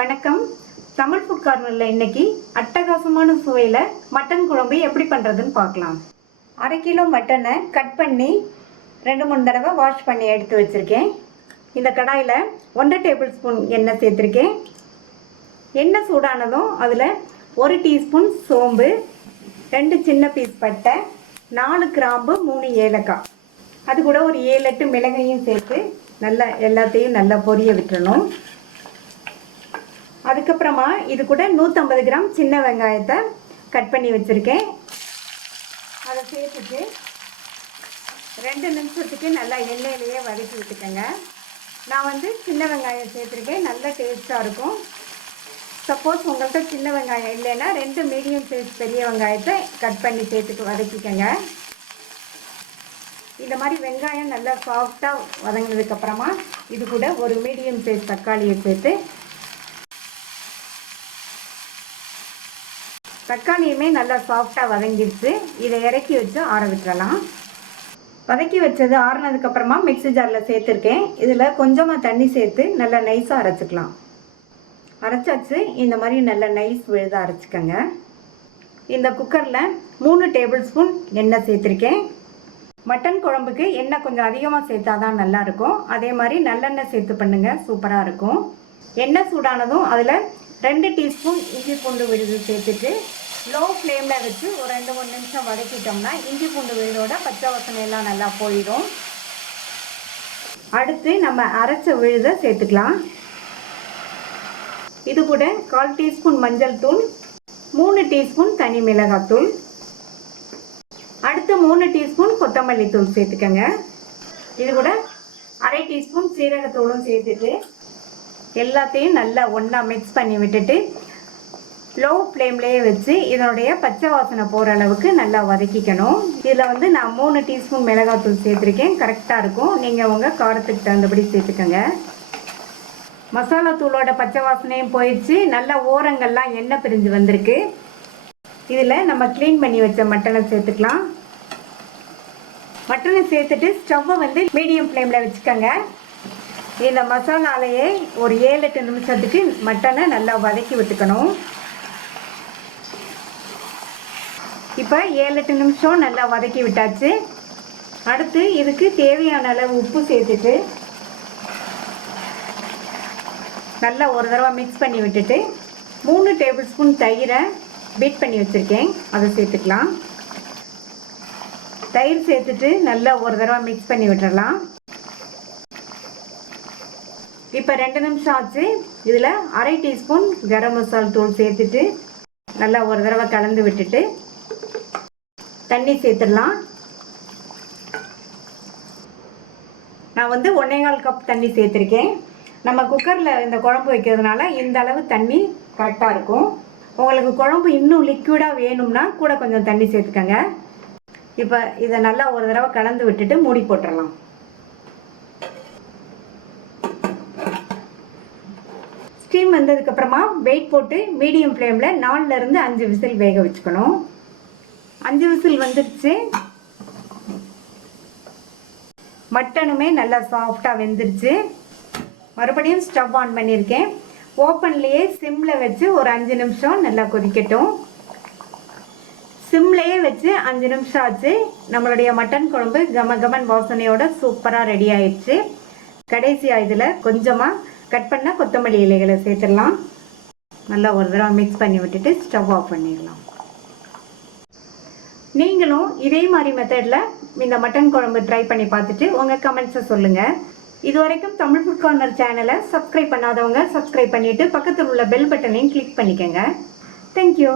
வணக்கம். தமிழ் ஃபுட் கார்னரில் இன்னைக்கு அட்டகாசமான சுவையில் மட்டன் குழம்பு எப்படி பண்ணுறதுன்னு பார்க்கலாம். 1/2 கிலோ மட்டனை கட் பண்ணி 2-3 தடவை வாஷ் பண்ணி எடுத்து வச்சுருக்கேன். இந்த கடாயில் 1 டேபிள் ஸ்பூன் எண்ணெய் சேர்த்துருக்கேன். எண்ணெய் சூடானதும் அதில் 1 டீஸ்பூன் சோம்பு, 2 சின்ன பீஸ் பட்டை, 4 கிராம்பு, 3 ஏலக்காய், அது கூட ஒரு 7-8 மிளகையும் சேர்த்து நல்லா எல்லாத்தையும் நல்லா பொரிய விட்டுறணும். அதுக்கப்புறமா இது கூட 150 கிராம் சின்ன வெங்காயத்தை கட் பண்ணி வச்சுருக்கேன். அதை சேர்த்துட்டு 2 நிமிஷத்துக்கு நல்லா எண்ணெயிலேயே வதக்கி விட்டுக்கோங்க. நான் சின்ன வெங்காயம் சேர்த்துருக்கேன், நல்ல டேஸ்ட்டாக இருக்கும். சப்போஸ் உங்கள்கிட்ட சின்ன வெங்காயம் இல்லைன்னா 2 மீடியம் சைஸ் பெரிய வெங்காயத்தை கட் பண்ணி சேர்த்துட்டு வதக்கிக்கோங்க. இந்த மாதிரி வெங்காயம் நல்லா சாஃப்டாக வதங்கினதுக்கப்புறமா இது கூட ஒரு மீடியம் சைஸ் தக்காளியை சேர்த்து, தக்காளியுமே நல்லா சாஃப்டாக வதங்கிடுச்சு. இதை இறக்கி வச்சு ஆற விட்டுறலாம். வதக்கி வச்சது ஆறினதுக்கப்புறமா மிக்ஸி ஜாரில் சேர்த்துருக்கேன். இதில் கொஞ்சமாக தண்ணி சேர்த்து நல்லா நைஸாக அரைச்சிக்கலாம். அரைச்சாச்சு. இந்த மாதிரி நல்லா நைஸ் விழுத அரைச்சிக்கோங்க. இந்த குக்கரில் 3 டேபிள் ஸ்பூன் எண்ணெய் சேர்த்துருக்கேன். மட்டன் குழம்புக்கு எண்ணெய் கொஞ்சம் அதிகமாக சேர்த்தா தான் நல்லாயிருக்கும். அதே மாதிரி நல்லெண்ணெய் சேர்த்து பண்ணுங்கள், சூப்பராக இருக்கும். எண்ணெய் சூடானதும் அதில் 2 டீஸ்பூன் இஞ்சி பூண்டு விழுது சேர்த்துட்டு லோ ஃப்ளேமில் வச்சு ஒரு 2-3 நிமிஷம் வதக்கிட்டோம்னா இஞ்சி பூண்டு விழுதோட பச்சை வாசனை எல்லாம் நல்லா போயிடும். அடுத்து நம்ம அரைச்ச விழுதை சேர்த்துக்கலாம். இது கூட 1/4 டீஸ்பூன் மஞ்சள் தூள், 3 டீஸ்பூன் தனி மிளகாத்தூள், அடுத்து 3 டீஸ்பூன் கொத்தமல்லி தூள் சேர்த்துக்கோங்க. இது கூட 1/2 டீஸ்பூன் சீரகத்தூளும் சேர்த்துட்டு எல்லாத்தையும் நல்லா ஒன்றா மிக்ஸ் பண்ணி விட்டுட்டு லோ ஃப்ளேம்லேயே வச்சு இதனுடைய பச்சை வாசனை போகிற அளவுக்கு நல்லா வதக்கிக்கணும். இதில் நான் 3 டீஸ்பூன் மிளகாத்தூள் சேர்த்துருக்கேன், கரெக்டாக இருக்கும். நீங்கள் உங்கள் காரத்துக்கு தகுந்தபடி சேர்த்துக்கோங்க. மசாலா தூளோட பச்சை வாசனையும் போயிடுச்சு. நல்லா ஓரங்கள்லாம் எண்ணெய் பிரிஞ்சு வந்திருக்கு. இதில் நம்ம க்ளீன் பண்ணி வச்ச மட்டனை சேர்த்துக்கலாம். மட்டனை சேர்த்துட்டு ஸ்டவ்வை மீடியம் ஃப்ளேமில் வச்சுக்கோங்க. இந்த மசாலாலையே ஒரு 7-8 நிமிஷத்துக்கு மட்டனை நல்லா வதக்கி விட்டுக்கணும். இப்போ 7-8 நிமிஷம் நல்லா வதக்கி விட்டாச்சு. அடுத்து இதுக்கு தேவையான அளவு உப்பு சேர்த்துட்டு நல்லா ஒரு தடவை மிக்ஸ் பண்ணி விட்டுட்டு 3 டேபிள் ஸ்பூன் தயிரை பீட் பண்ணி வச்சுருக்கேன், அதை சேர்த்துக்கலாம். தயிர் சேர்த்துட்டு நல்லா ஒரு தடவை மிக்ஸ் பண்ணி விட்டுறலாம். இப்போ 2 நிமிஷம் ஆச்சு. இதில் 1/2 டீஸ்பூன் கரம் மசாலா தூள் சேர்த்துட்டு நல்லா ஒரு தடவை கலந்து விட்டுட்டு தண்ணி சேர்த்துடலாம். நான் 1.25 கப் தண்ணி சேர்த்துருக்கேன். நம்ம குக்கரில் இந்த குழம்பு வைக்கிறதுனால இந்த அளவு தண்ணி கரெக்டாக இருக்கும். உங்களுக்கு குழம்பு இன்னும் லிக்விடாக வேணும்னா கூட கொஞ்சம் தண்ணி சேர்த்துக்கோங்க. இப்போ இதை நல்லா ஒரு தடவை கலந்து விட்டுட்டு மூடி போட்டுடலாம். ஸ்டீம் வந்ததுக்கப்புறமா வெயிட் போட்டு மீடியம் ஃப்ளேமில் 4-5 விசில் வேக வச்சுக்கணும். 5 விசில் வந்துடுச்சு. மட்டனுமே நல்லா சாஃப்டாக வெந்துருச்சு. மறுபடியும் ஸ்டவ் ஆன் பண்ணியிருக்கேன். ஓப்பன்லேயே சிம்மில் வச்சு ஒரு 5 நிமிஷம் நல்லா கொதிக்கட்டும். சிம்லேயே வச்சு 5 நிமிஷம் ஆச்சு. நம்மளுடைய மட்டன் குழம்பு கமகமன் வாசனையோட சூப்பராக ரெடி ஆயிடுச்சு. கடைசியாக இதில் கொஞ்சமாக கட் பண்ண கொத்தமல்லி இலைகளை சேர்த்துடலாம். நல்லா ஒரு தடவை மிக்ஸ் பண்ணி விட்டுட்டு ஸ்டவ் ஆஃப் பண்ணிடலாம். நீங்களும் இதே மாதிரி மெத்தடில் இந்த மட்டன் குழம்பு ட்ரை பண்ணி பார்த்துட்டு உங்கள் கமெண்ட்ஸை சொல்லுங்கள். இது வரைக்கும் தமிழ் ஃபுட் கார்னர் சேனலை சப்ஸ்கிரைப் பண்ணாதவங்க சப்ஸ்கிரைப் பண்ணிவிட்டு பக்கத்தில் உள்ள பெல் பட்டனையும் கிளிக் பண்ணிக்கோங்க. தேங்க்யூ.